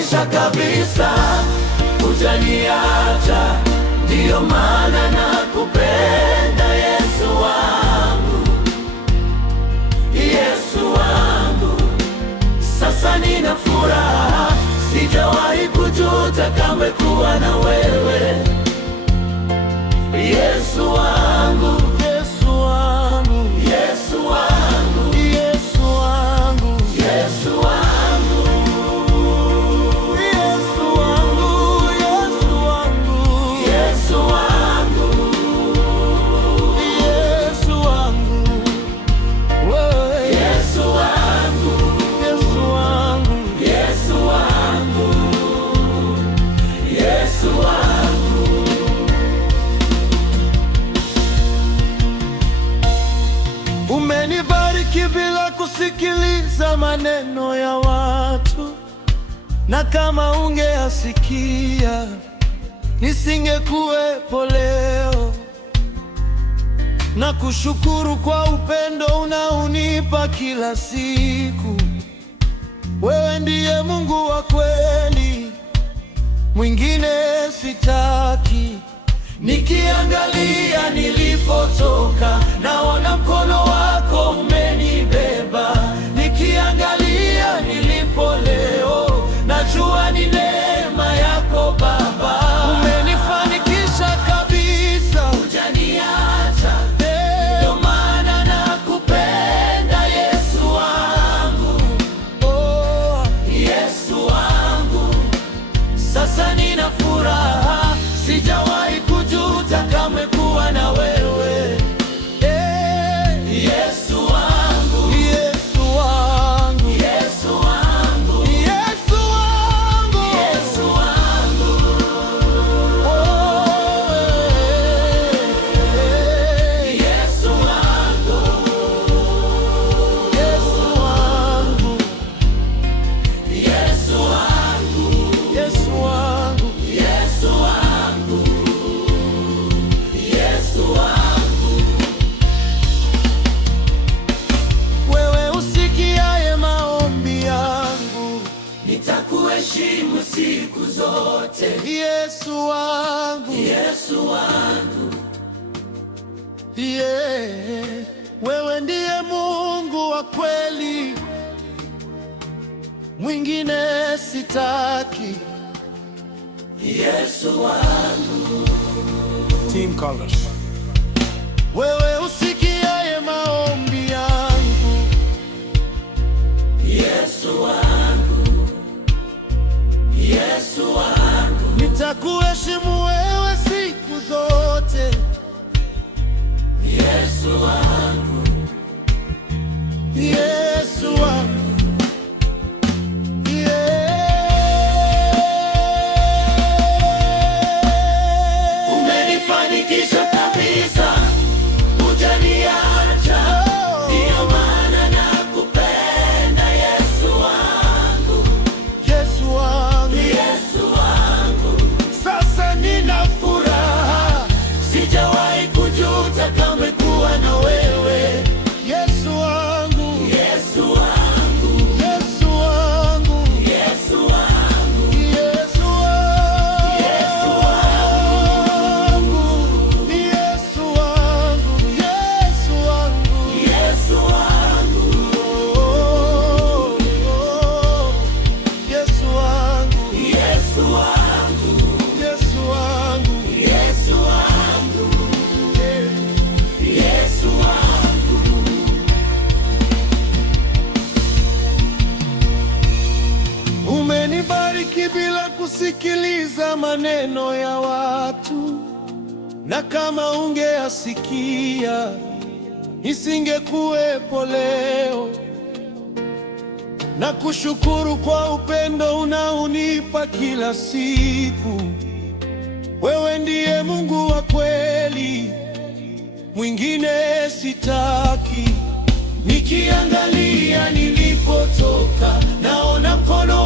umenifanikisha kabisa, hujaniacha, ndiyo maana nakupenda Yesu wangu, Yesu wangu. Sasa nina furaha, sijawahi kujuta kamwe kuwa na wewe, Yesu wangu, Yesu wangu, Yesu wangu, Yesu wangu, Yesu wangu, Yesu wangu, Yesu wangu, Yesu wangu, Yesu wangu, Yesu wangu, Yesu wangu, Yesu wangu, Yesu wangu. Umenibariki bila kusikiliza maneno ya watu, na kama ungeasikia nisingekuwepo leo. Na kushukuru kwa upendo unaonipa kila siku. Wewe ndiye Mungu wa kweli, mwingine sitaki. Nikiangalia nilipotoka, naona mkono wako umenibeba. Nikiangalia nilipo leo, najua ni neema yako Baba. Umenifanikisha kabisa, hujaniacha, ndio maana nakupenda Yesu wangu, oh, Yesu wangu. Sasa nina furaha, sijawahi kujuta kamwe kuwa na wewe, Yesu wangu, Yesu wangu, Yesu wangu, Yesu wangu, Yesu wangu, oh, Yesu wangu, Yesu wangu, Yesu wangu, Yesu wangu, Yesu wangu, Yesu wangu. Wewe usikiaye maombi yangu, nitakuheshimu siku zote, Yesu wangu, Yesu wangu, yeah. Wewe ndiye Mungu wa kweli, mwingine sitaki, Yesu wangu. Team Colors. Wewe usikiaye maombi yangu, Yesu wangu, Yesu wangu. Nitakuheshimu wewe siku zote, Yesu wangu, Yesu wangu. Umenifanikisha kabisa, hujaniacha, ndiyo maana nakupenda Yesu wangu, Yesu wangu, Yesu wangu. Sasa nina furaha, sijawahi kujuta kamwe kuwa na wewe, Yesu wangu, Yesu wangu, Yesu wangu, Yesu wangu, Yesu wangu, Yesu wangu, Yesu wangu, Yesu wangu, Yesu wangu, oh, oh, Yesu wangu, Yesu wangu, Yesu wangu, Yesu wangu, Yesu wangu. Umenibariki bila kusikiliza maneno ya watu, na kama ungeasikia nisingekuwepo leo. Na kushukuru kwa upendo unaonipa kila siku. Wewe ndiye Mungu wa kweli, mwingine sitaki. Nikiangalia nilipotoka, naona mkono